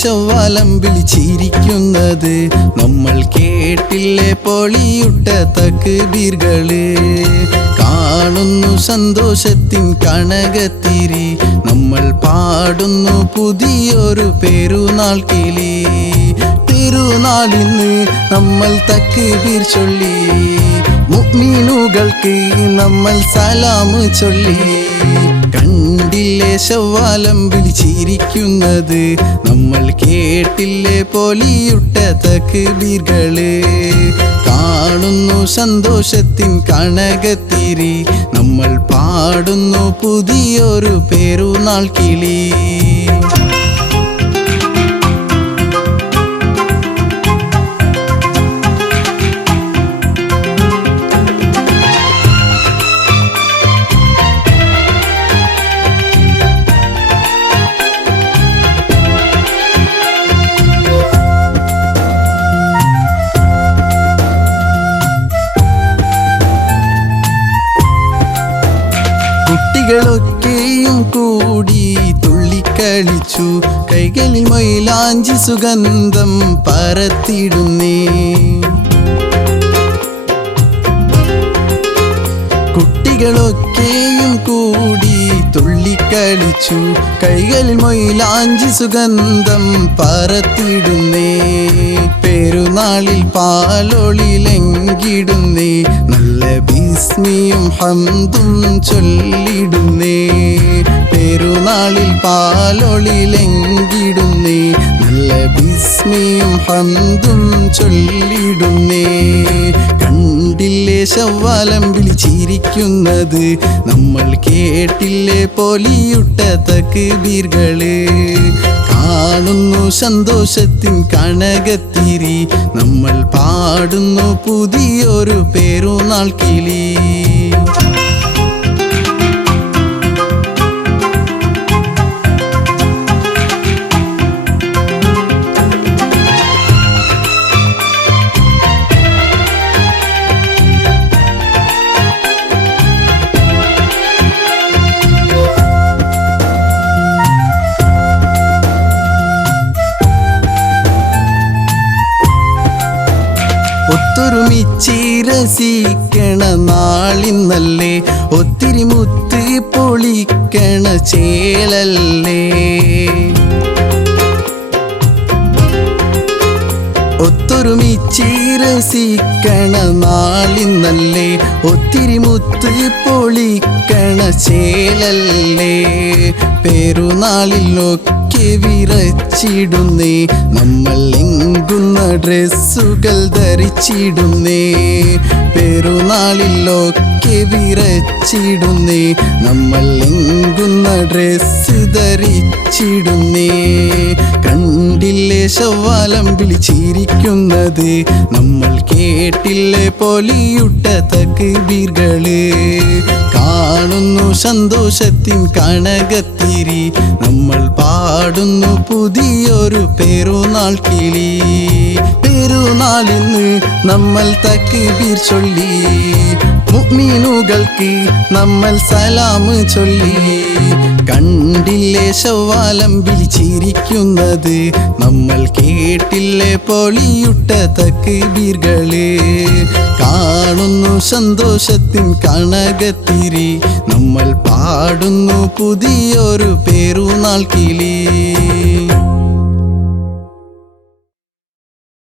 ശവ്വാലം വിളിച്ചിരിക്കുന്നത് നമ്മൾ കേട്ടില്ലേ പൊളിയുട്ട തക്ബീറുകള് കാണുന്നു സന്തോഷത്തിൻ കനകത്തിരി നമ്മൾ പാടുന്നു പുതിയൊരു പെരുന്നാൾ കിളി പെരുന്നാളിന്ന് നമ്മൾ തക്ബീർ ചൊല്ലി മുഅ്മിനൂകൾക്ക് നമ്മൾ സലാം ചൊല്ലി കണ്ടില്ലേ ശവ്വാലം വിളിച്ചിരിക്കുന്നത് നമ്മൾ കേട്ടില്ലേ പൊലിയുട്ട തക്ബീറുകള് കാണുന്നു സന്തോഷത്തിൻ കനകത്തിരി നമ്മൾ പാടുന്നു പുതിയൊരു പെരുന്നാൾ കിളി കുട്ടികളൊക്കെയും കൂടി തുള്ളിക്കളിച്ചു കൈകളിൽ മൈലാഞ്ചി സുഗന്ധം പരത്തിടുന്നേ കുട്ടികളൊക്കെയും കൂടി തുള്ളിക്കളിച്ചു കൈകളിൽ മൈലാഞ്ചി സുഗന്ധം പരത്തിടുന്നേ പെരുന്നാളിൽ പാലൊളിലെങ്കിടുന്നേ നല്ല ബിസ്മിയും ഹംദും ചൊല്ലിടുന്നേ പെരുന്നാളിൽ പാലൊളിലെങ്കിടുന്നേ നല്ല ബിസ്മിയും ഹംദും ചൊല്ലിടുന്നേ കണ്ടില്ലേ ശവ്വാലം വിളിച്ചിരിക്കുന്നത് നമ്മൾ കേട്ടില്ലേ പൊലിയുട്ട തക്ബീറുകള് കാണുന്നു സന്തോഷത്തിൻ കനകത്തിരി നമ്മൾ പാടുന്നു പുതിയൊരു പെരുന്നാൾ കിളി ഒത്തൊരുമിച്ചിരസിക്കണ നാളിന്നല്ലേ ഒത്തിരി മുത്ത് പൊളിക്കണ ചേളല്ലേ ഒത്തൊരുമിച്ചിരസിക്കണ നാളിന്നല്ലേ ഒത്തിരി മുത്ത് പൊളിക്കണ ചേളല്ലേ പെരുന്നാളിലൊക്കെ വിറച്ചിടുന്നേ നമ്മൾ എങ്കുന്ന ഡ്രസ്സുകൾ ധരിച്ചിടുന്നേ പെരുന്നാളിലൊക്കെ വിറച്ചിടുന്നേ നമ്മൾ എങ്കുന്ന ഡ്രസ്സ് ധരിച്ചിടുന്നേ കണ്ടില്ലേ ശവ്വാലം വിളിച്ചിരിക്കുന്നത് നമ്മൾ കേട്ടില്ലേ പൊലിയുട്ട തക്ബീറുകള് കാണുന്നു സന്തോഷത്തിൻ കനകത്തിരി നമ്മൾ പാടുന്നു പുതിയൊരു പെരുന്നാൾ കിളി പെരുന്നാളിന്ന് നമ്മൾ തക്ബീർ ചൊല്ലി മുഅ്മിനൂകൾക്ക് നമ്മൾ സലാം ചൊല്ലി കണ്ടില്ലേ ശവ്വാലം വിളിച്ചിരിക്കുന്നത് നമ്മൾ കേട്ടില്ലേ പൊലിയുട്ട തക്ബീറുകള് കാണുന്നു സന്തോഷത്തിൻ കനകത്തിരി നമ്മൾ പാടുന്നു പുതിയൊരു പെരുന്നാൾ കിളി